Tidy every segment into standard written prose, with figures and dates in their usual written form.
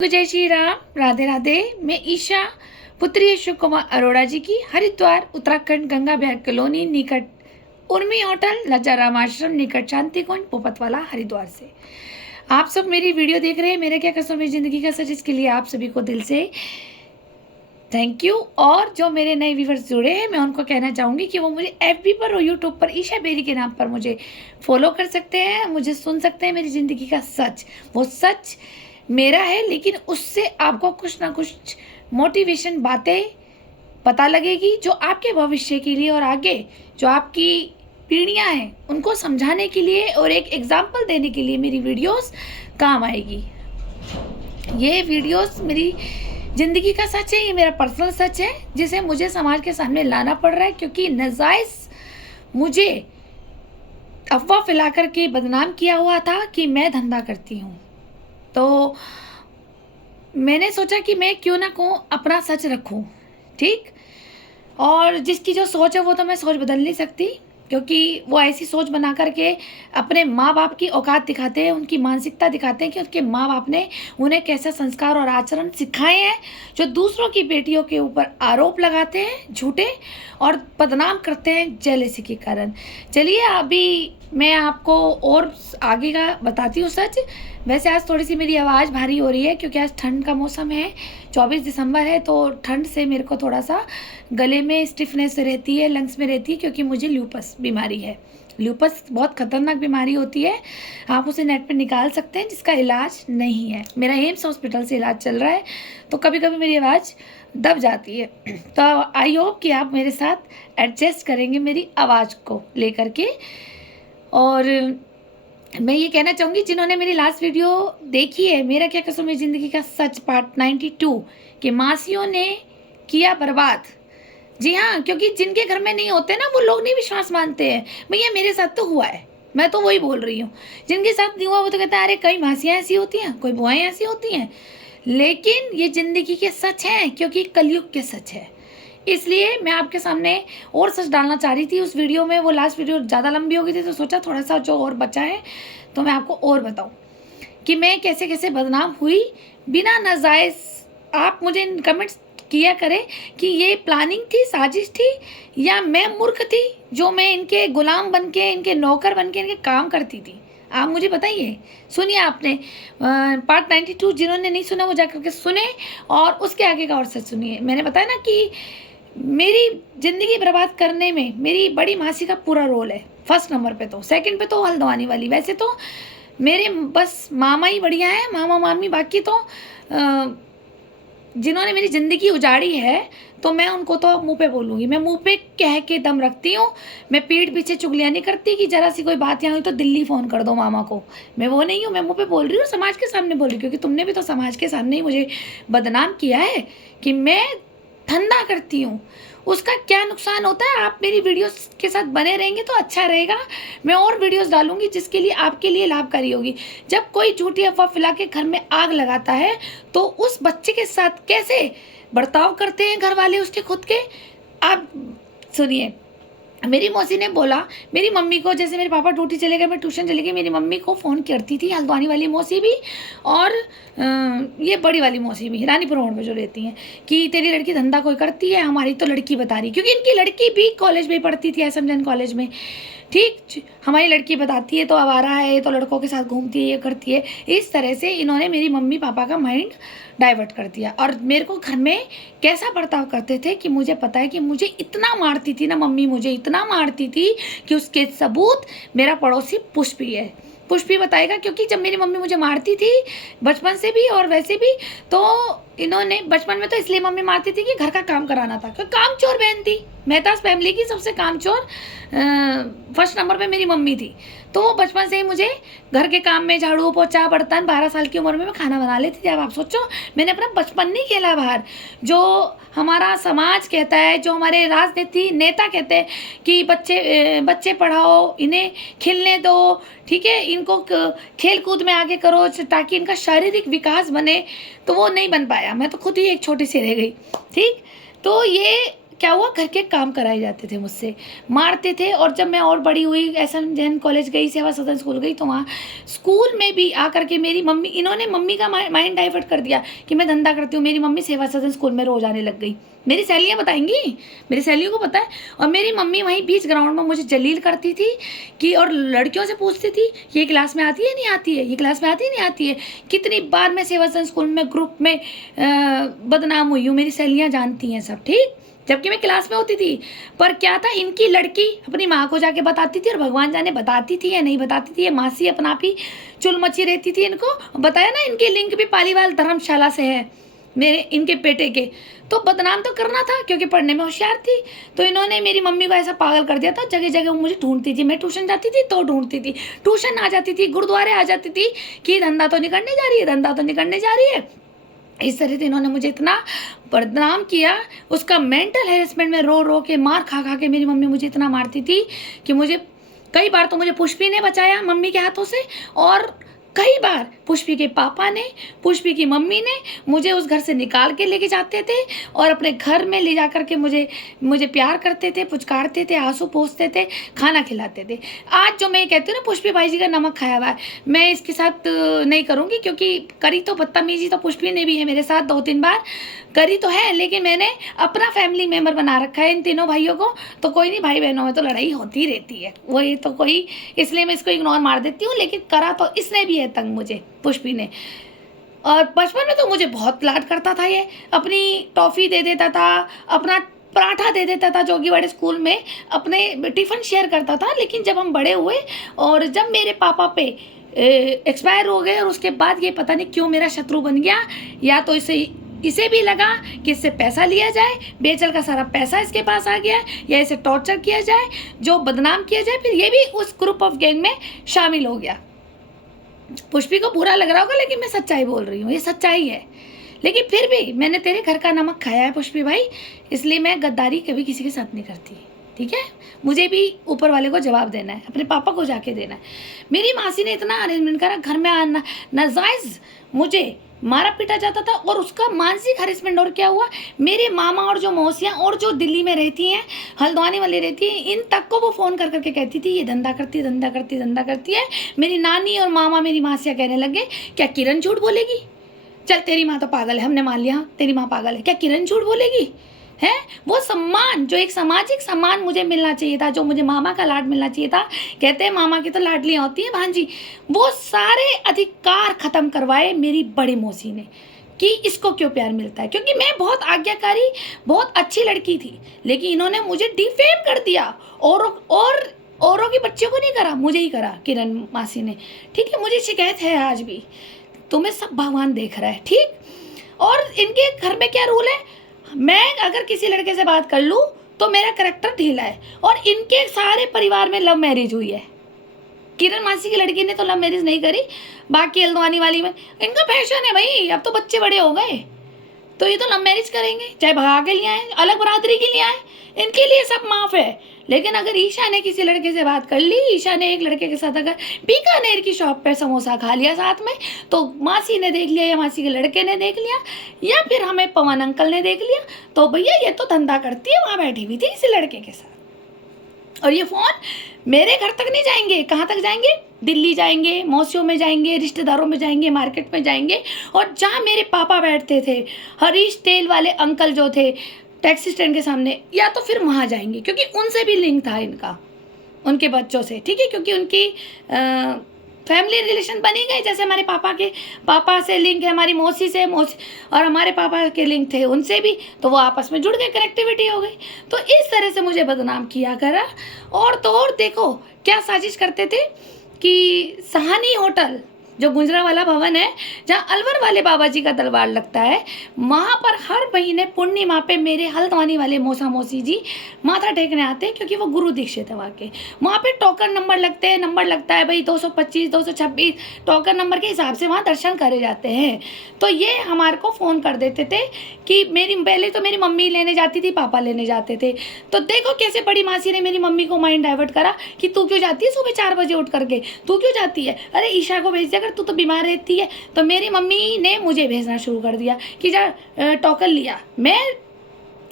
जय श्री राम, राधे राधे। मैं ईशा, पुत्री अशोक कुमार अरोड़ा जी की, हरिद्वार उत्तराखंड, गंगा बिहार कॉलोनी निकट उर्मी होटल, लज्जाराम आश्रम निकट शांति कुंज, पोपतवाला, हरिद्वार से आप सब मेरी वीडियो देख रहे हैं। मेरे क्या कसम है ज़िंदगी का सच, इसके लिए आप सभी को दिल से थैंक यू। और जो मेरे नए व्यूवर्स जुड़े हैं, मैं उनको कहना चाहूँगी कि वो मुझे FB पर और यूट्यूब पर ईशा बेरी के नाम पर मुझे फॉलो कर सकते हैं, मुझे सुन सकते हैं। मेरी ज़िंदगी का सच, वो सच मेरा है, लेकिन उससे आपको कुछ ना कुछ मोटिवेशन बातें पता लगेगी जो आपके भविष्य के लिए और आगे जो आपकी पीढ़ियां हैं उनको समझाने के लिए और एक एग्जाम्पल देने के लिए मेरी वीडियोस काम आएगी। ये वीडियोस मेरी ज़िंदगी का सच है, ये मेरा पर्सनल सच है जिसे मुझे समाज के सामने लाना पड़ रहा है, क्योंकि नाजायज़ मुझे अफवाह फैला कर के बदनाम किया हुआ था कि मैं धंधा करती हूँ। तो मैंने सोचा कि मैं क्यों ना को अपना सच रखूं, ठीक। और जिसकी जो सोच है वो तो मैं सोच बदल नहीं सकती, क्योंकि वो ऐसी सोच बना करके अपने माँ बाप की औकात दिखाते हैं, उनकी मानसिकता दिखाते हैं कि उनके माँ बाप ने उन्हें कैसा संस्कार और आचरण सिखाए हैं, जो दूसरों की बेटियों के ऊपर आरोप लगाते हैं झूठे और बदनाम करते हैं जेलेसी के कारण। चलिए अभी मैं आपको और आगे का बताती हूँ सच। वैसे आज थोड़ी सी मेरी आवाज़ भारी हो रही है क्योंकि आज ठंड का मौसम है, 24 दिसंबर है, तो ठंड से मेरे को थोड़ा सा गले में स्टिफनेस रहती है, लंग्स में रहती है, क्योंकि मुझे ल्यूपस बीमारी है। ल्यूपस बहुत खतरनाक बीमारी होती है, आप उसे नेट पे निकाल सकते हैं, जिसका इलाज नहीं है। मेरा एम्स हॉस्पिटल से इलाज चल रहा है, तो कभी कभी मेरी आवाज़ दब जाती है। तो आई होप कि आप मेरे साथ एडजस्ट करेंगे मेरी आवाज़ को लेकर के। और मैं ये कहना चाहूँगी, जिन्होंने मेरी लास्ट वीडियो देखी है, मेरा क्या कसम है ज़िंदगी का सच पार्ट 92 कि मासियों ने किया बर्बाद। जी हाँ, क्योंकि जिनके घर में नहीं होते ना वो लोग नहीं विश्वास मानते हैं। भैया मेरे साथ तो हुआ है, मैं तो वही बोल रही हूँ। जिनके साथ नहीं हुआ वो तो कहते हैं अरे कई मासियाँ ऐसी होती हैं, कोई बुआएँ ऐसी होती हैं। लेकिन ये ज़िंदगी के सच हैं, क्योंकि कलयुग के सच है। इसलिए मैं आपके सामने और सच डालना चाह रही थी उस वीडियो में। वो लास्ट वीडियो ज़्यादा लंबी हो गई थी, तो सोचा थोड़ा सा जो और बचा है तो मैं आपको और बताऊं कि मैं कैसे कैसे बदनाम हुई बिना नाजायज़। आप मुझे कमेंट्स किया करें कि ये प्लानिंग थी, साजिश थी, या मैं मूर्ख थी जो मैं इनके गुलाम बन के, इनके नौकर बन के इनके काम करती थी। आप मुझे बताइए। सुनिए आपने पार्ट 92, जिन्होंने नहीं सुना वो जा करके सुने, और उसके आगे का और सच सुनिए। मैंने बताया ना कि मेरी ज़िंदगी बर्बाद करने में मेरी बड़ी मासी का पूरा रोल है, फर्स्ट नंबर पे। तो सेकंड पे तो हल्द्वानी वाली। वैसे तो मेरे बस मामा ही बढ़िया है, मामा मामी, बाकी तो जिन्होंने मेरी ज़िंदगी उजाड़ी है तो मैं उनको तो मुंह पे बोलूँगी, मैं मुंह पे कह के दम रखती हूँ। मैं पीठ पीछे चुगलियाँ नहीं करती कि ज़रा सी कोई बात यहाँ हुई तो दिल्ली फ़ोन कर दो मामा को। मैं वो नहीं हूँ, मैं मुंह पे बोल रही हूँ, समाज के सामने बोल रही हूँ, क्योंकि तुमने भी तो समाज के सामने ही मुझे बदनाम किया है कि मैं धंधा करती हूँ। उसका क्या नुकसान होता है, आप मेरी वीडियोस के साथ बने रहेंगे तो अच्छा रहेगा। मैं और वीडियोस डालूंगी जिसके लिए आपके लिए लाभकारी होगी। जब कोई झूठी अफवाह फैला के घर में आग लगाता है तो उस बच्चे के साथ कैसे बर्ताव करते हैं घर वाले उसके खुद के, आप सुनिए। मेरी मौसी ने बोला मेरी मम्मी को, जैसे मेरे पापा ड्यूटी चले गए, मैं ट्यूशन चली गई, मेरी मम्मी को फ़ोन करती थी हल्द्वानी वाली मौसी भी, और ये बड़ी वाली मौसी भी, रानीपुर रोड में जो रहती हैं, कि तेरी लड़की धंधा कोई करती है, हमारी तो लड़की बता रही, क्योंकि इनकी लड़की भी कॉलेज में पढ़ती थी, एसएमजन कॉलेज में, ठीक। हमारी लड़की बताती है तो आवारा है, तो लड़कों के साथ घूमती है, ये करती है। इस तरह से इन्होंने मेरी मम्मी पापा का माइंड डाइवर्ट कर दिया। और मेरे को घर में कैसा बर्ताव करते थे कि मुझे पता है कि मुझे इतना मारती थी ना मम्मी, मुझे इतना मारती थी कि उसके सबूत मेरा पड़ोसी पुष्पी है, पुष्पी बताएगा। क्योंकि जब मेरी मम्मी मुझे मारती थी बचपन से भी और वैसे भी, तो इन्होंने बचपन में तो इसलिए मम्मी मारती थी कि घर का काम कराना था, क्योंकि काम चोर बहन थी। मेहताज फैमिली की सबसे काम चोर फर्स्ट नंबर पे मेरी मम्मी थी। तो वो बचपन से ही मुझे घर के काम में, झाड़ू पोछा बर्तन, 12 साल की उम्र में मैं खाना बना लेती थी। अब आप सोचो, मैंने अपना बचपन नहीं खेला बाहर। जो हमारा समाज कहता है, जो हमारे राजनीति नेता कहते हैं कि बच्चे पढ़ाओ, इन्हें खेलने दो, ठीक है, इनको खेल कूद में आगे करो ताकि इनका शारीरिक विकास बने, तो वो नहीं बन पाया। मैं तो खुद ही एक छोटी सी रह गई, ठीक। तो ये क्या हुआ, घर के काम कराए जाते थे मुझसे, मारते थे। और जब मैं और बड़ी हुई, एसएम जैन कॉलेज गई, सेवा सदन स्कूल गई, तो वहाँ स्कूल में भी आकर के मेरी मम्मी, इन्होंने मम्मी का माइंड डाइवर्ट कर दिया कि मैं धंधा करती हूँ। मेरी मम्मी सेवा सदन स्कूल में रोज आने लग गई। मेरी सहेलियाँ बताएंगी, मेरी सहेलियों को पता है। और मेरी मम्मी वहीं बीच ग्राउंड में मुझे जलील करती थी कि, और लड़कियों से पूछती थी ये क्लास में आती है नहीं आती है, ये क्लास में आती है नहीं आती है। कितनी बार मैं सेवा सदन स्कूल में ग्रुप में बदनाम हुई हूँ, मेरी सहेलियाँ जानती हैं सब, ठीक। जबकि मैं क्लास में होती थी। पर क्या था, इनकी लड़की अपनी माँ को जाके बताती थी, और भगवान जाने बताती थी या नहीं बताती थी, ये मासी अपना आप ही चुल मची रहती थी। इनको बताया ना, इनके लिंक भी पालीवाल धर्मशाला से है, मेरे इनके बेटे के। तो बदनाम तो करना था, क्योंकि पढ़ने में होशियार थी। तो इन्होंने मेरी मम्मी को ऐसा पागल कर दिया था, जगह जगह वो मुझे ढूंढती थी। मैं ट्यूशन जाती थी तो ढूंढती थी, ट्यूशन आ जाती थी, गुरुद्वारे आ जाती थी कि धंधा तो नहीं करने जा रही है, धंधा तो नहीं करने जा रही है। इस तरह से इन्होंने मुझे इतना बदनाम किया। उसका मेंटल हैरेसमेंट में रो रो के, मार खा खा के मेरी मम्मी मुझे इतना मारती थी कि मुझे कई बार तो मुझे पुष्पी ने बचाया मम्मी के हाथों से, और कई बार पुष्पी के पापा ने, पुष्पी की मम्मी ने मुझे उस घर से निकाल के लेके जाते थे, और अपने घर में ले जा करके मुझे प्यार करते थे, पुचकारते थे, आंसू पोंछते थे, खाना खिलाते थे। आज जो मैं कहती हूँ ना, पुष्पी भाई जी का नमक खाया हुआ है, मैं इसके साथ नहीं करूँगी, क्योंकि करी तो बदतमीजी तो पुष्पी ने भी है मेरे साथ 2-3 बार करी तो है, लेकिन मैंने अपना फैमिली मेम्बर बना रखा है इन तीनों भाइयों को। तो कोई नहीं, भाई बहनों में तो लड़ाई होती रहती है, वो ये तो कोई, इसलिए मैं इसको इग्नोर मार देती हूँ। लेकिन करा तो इसने भी है तंग मुझे, पुष्पी ने। और बचपन में तो मुझे बहुत लाड करता था ये, अपनी टॉफ़ी दे देता था, अपना पराठा दे देता था, जोगी बड़े स्कूल में अपने टिफ़िन शेयर करता था। लेकिन जब हम बड़े हुए और जब मेरे पापा पे एक्सपायर हो गए, और उसके बाद ये पता नहीं क्यों मेरा शत्रु बन गया, या तो इसे भी लगा कि इससे पैसा लिया जाए, बेचल का सारा पैसा इसके पास आ गया, या इसे टॉर्चर किया जाए, जो बदनाम किया जाए। फिर ये भी उस ग्रुप ऑफ गैंग में शामिल हो गया। पुष्पी को बुरा लग रहा होगा, लेकिन मैं सच्चाई बोल रही हूँ, ये सच्चाई है। लेकिन फिर भी मैंने तेरे घर का नमक खाया है पुष्पी भाई, इसलिए मैं गद्दारी कभी किसी के साथ नहीं करती, ठीक है। मुझे भी ऊपर वाले को जवाब देना है, अपने पापा को जाके देना है। मेरी मासी ने इतना अरेंजमेंट करा, घर में आना नाजायज़ मुझे मारा पीटा जाता था, और उसका मानसिक हरेसमेंट। और क्या हुआ, मेरे मामा और जो मौसियाँ और जो दिल्ली में रहती हैं, हल्द्वानी वाली रहती हैं, इन तक को वो फ़ोन कर करके कहती थी ये धंधा करती धंधा करती धंधा करती है। मेरी नानी और मामा, मेरी मासियाँ कहने लगे क्या किरण झूठ बोलेगी, चल तेरी माँ तो पागल है, हमने मान लिया तेरी माँ पागल है, क्या किरण झूठ बोलेगी है। वो सम्मान, जो एक सामाजिक सम्मान मुझे मिलना चाहिए था, जो मुझे मामा का लाड मिलना चाहिए था, कहते हैं मामा की तो लाडलियाँ होती हैं भांजी, वो सारे अधिकार खत्म करवाए मेरी बड़ी मौसी ने कि इसको क्यों प्यार मिलता है। क्योंकि मैं बहुत आज्ञाकारी, बहुत अच्छी लड़की थी, लेकिन इन्होंने मुझे डिफेम कर दिया, और औरों की बच्चियों को नहीं करा, मुझे ही करा किरण मासी ने, ठीक है। मुझे शिकायत है आज भी, तुम्हें सब भगवान देख रहा है, ठीक। और इनके घर में क्या रूल है, मैं अगर किसी लड़के से बात कर लूँ तो मेरा करेक्टर ढीला है। और इनके सारे परिवार में लव मैरिज हुई है। किरण मासी की लड़की ने तो लव मैरिज नहीं करी, बाकी हल्द्वानी वाली में इनका फैशन है भाई, अब तो बच्चे बड़े हो गए तो ये तो लव मैरिज करेंगे, चाहे भगा के लिए आए, अलग बरादरी के लिए आए, इनके लिए सब माफ़ है। लेकिन अगर ईशा ने किसी लड़के से बात कर ली, ईशा ने एक लड़के के साथ अगर बीकानेर की शॉप पे समोसा खा लिया साथ में, तो मासी ने देख लिया, या मासी के लड़के ने देख लिया, या फिर हमें पवन अंकल ने देख लिया, तो भैया ये तो धंधा करती है, वहाँ बैठी हुई थी इसी लड़के के साथ। और ये फ़ोन मेरे घर तक नहीं जाएंगे, कहाँ तक जाएंगे, दिल्ली जाएंगे, मौसियों में जाएंगे, रिश्तेदारों में जाएंगे, मार्केट में जाएंगे। और जहाँ मेरे पापा बैठते थे, हरीश तेल वाले अंकल जो थे टैक्सी स्टैंड के सामने, या तो फिर वहाँ जाएंगे, क्योंकि उनसे भी लिंक था इनका, उनके बच्चों से, ठीक है। क्योंकि उनकी फैमिली रिलेशन बनी गए, जैसे हमारे पापा से लिंक है, हमारी मौसी से, और हमारे पापा के लिंक थे उनसे भी, तो वो आपस में जुड़ गए, कनेक्टिविटी हो गई। तो इस तरह से मुझे बदनाम किया करा। और तो और देखो क्या साजिश करते थे कि सहानी होटल, जो गुजरावाला भवन है, जहाँ अलवर वाले बाबा जी का दरबार लगता है, वहाँ पर हर महीने पूर्णिमा पे मेरे हल्द्वानी वाले मौसा मौसी जी माथा टेकने आते हैं, क्योंकि वो गुरु दीक्षित है वहाँ के। वहाँ पे टोकन नंबर लगते हैं, नंबर लगता है भाई 225, 226 टोकन नंबर के हिसाब से वहाँ दर्शन करे जाते हैं। तो ये हमारे को फ़ोन कर देते थे कि पहले तो मेरी मम्मी लेने जाती थी, पापा लेने जाते थे। तो देखो कैसे बड़ी मासी ने मेरी मम्मी को माइंड डाइवर्ट करा कि तू क्यों जाती है सुबह 4 बजे उठ करके, तू क्यों जाती है, अरे ईशा को भेज दिया, तू तो बीमार रहती है। तो मेरी मम्मी ने मुझे भेजना शुरू कर दिया कि जा टोकन लिया। मैं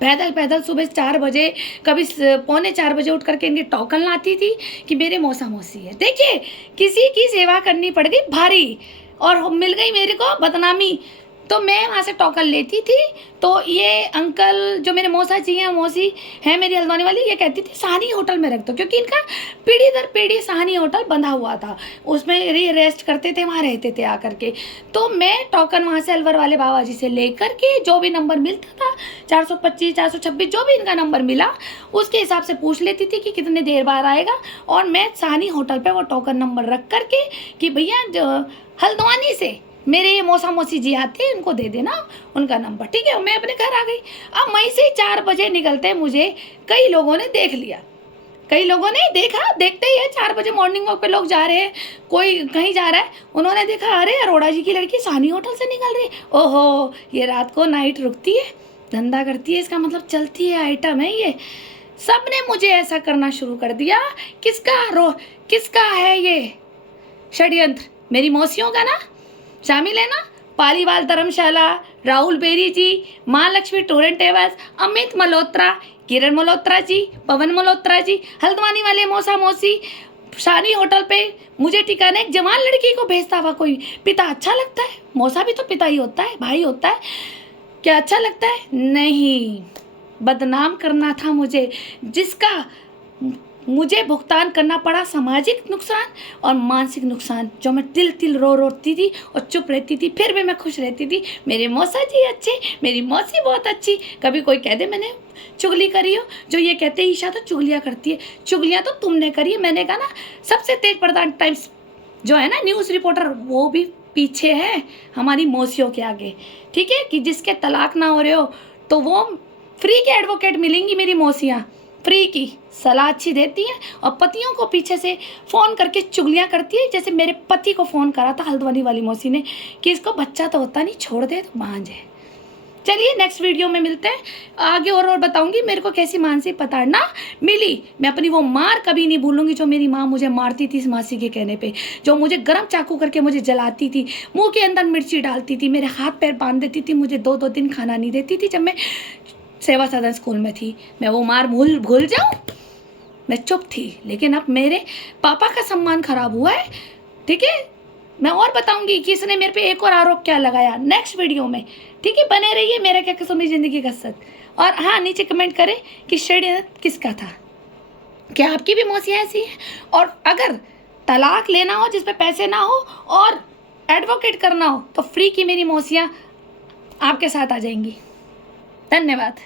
पैदल पैदल सुबह 4 बजे, कभी पौने 4 बजे उठ करके इनकी टोकन लाती थी कि मेरे मौसा मौसी है। देखिए, किसी की सेवा करनी पड़ गई भारी और मिल गई मेरे को बदनामी। तो मैं वहाँ से टोकन लेती थी। तो ये अंकल जो मेरे मौसा जी हैं, मौसी हैं मेरी हल्द्वानी वाली, ये कहती थी साहनी होटल में रख दो, क्योंकि इनका पीढ़ी दर पीढ़ी साहनी होटल बंधा हुआ था, उसमें ये रेस्ट करते थे, वहाँ रहते थे आकर के। तो मैं टोकन वहाँ से अलवर वाले बाबा जी से लेकर के जो भी नंबर मिलता था, 425 426 जो भी इनका नंबर मिला, उसके हिसाब से पूछ लेती थी कि कितने देर बाद आएगा। और मैं साहनी होटल पर वो टोकन नंबर रख करके कि भैया जो हल्द्वानी से मेरे ये मौसा मौसी जी आते हैं, उनको दे देना उनका नंबर, ठीक है। मैं अपने घर आ गई। अब वहीं से 4 बजे निकलते मुझे कई लोगों ने देख लिया, कई लोगों ने देखा, देखते ही है 4 बजे मॉर्निंग वॉक पे लोग जा रहे हैं, कोई कहीं जा रहा है, उन्होंने देखा अरे अरोड़ा जी की लड़की साहनी होटल से निकल रही है, ओहो ये रात को नाइट रुकती है, धंधा करती है, इसका मतलब चलती है, आइटम है ये। सब ने मुझे ऐसा करना शुरू कर दिया। किसका है ये षड्यंत्र? मेरी मौसियों का ना शामिल है ना। पालीवाल धर्मशाला, राहुल बेरी जी, माँ Lakshmi tour and travels, Amit Malhotra, Kiran Malhotra ji, Pawan Malhotra ji, Haldwani वाले मौसा मौसी, शानी होटल पे मुझे ठिकाने एक जवान लड़की को भेजता हुआ कोई पिता अच्छा लगता है? मौसा भी तो पिता ही होता है, भाई होता है, क्या अच्छा लगता है? नहीं, बदनाम करना था मुझे, जिसका मुझे भुगतान करना पड़ा सामाजिक नुकसान और मानसिक नुकसान, जो मैं तिल तिल रोती थी और चुप रहती थी, फिर भी मैं खुश रहती थी। मेरे मौसा जी अच्छे, मेरी मौसी बहुत अच्छी। कभी कोई कह दे मैंने चुगली करी हो, जो ये कहते हैं ईशा तो चुगलियाँ करती है, चुगलियाँ तो तुमने करी है। मैंने कहा ना, सबसे तेज प्रधान टाइम्स जो है ना न्यूज़ रिपोर्टर, वो भी पीछे है हमारी मौसियों के आगे, ठीक है। कि जिसके तलाक ना हो रहे हो तो वो फ्री के एडवोकेट मिलेंगी, मेरी मौसियाँ फ्री की सलाह अच्छी देती हैं और पतियों को पीछे से फ़ोन करके चुगलियाँ करती है। जैसे मेरे पति को फ़ोन करा था हल्द्वानी वाली मौसी ने कि इसको बच्चा तो होता नहीं, छोड़ दे तो बांझ है। चलिए नेक्स्ट वीडियो में मिलते हैं, आगे और बताऊंगी मेरे को कैसी मानसिक प्रताड़ना मिली। मैं अपनी वो मार कभी नहीं भूलूंगी, जो मेरी माँ मुझे मारती थी इस मासी के कहने पे, जो मुझे गर्म चाकू करके मुझे जलाती थी, मुँह के अंदर मिर्ची डालती थी, मेरे हाथ पैर बांध देती थी, मुझे 2-2 दिन खाना नहीं देती थी जब मैं सेवा सदन स्कूल में थी। मैं वो मार भूल जाऊं? मैं चुप थी, लेकिन अब मेरे पापा का सम्मान खराब हुआ है, ठीक है। मैं और बताऊंगी कि इसने मेरे पे एक और आरोप क्या लगाया नेक्स्ट वीडियो में, ठीक है। बने रहिए मेरे क्या कसम जिंदगी का सच। और हाँ, नीचे कमेंट करें कि षड्यंत्र किसका था, क्या आपकी भी मौसियाँ ऐसी हैं? और अगर तलाक लेना हो जिस पे पैसे ना हो और एडवोकेट करना हो तो फ्री की मेरी मौसियाँ आपके साथ आ जाएंगी। धन्यवाद।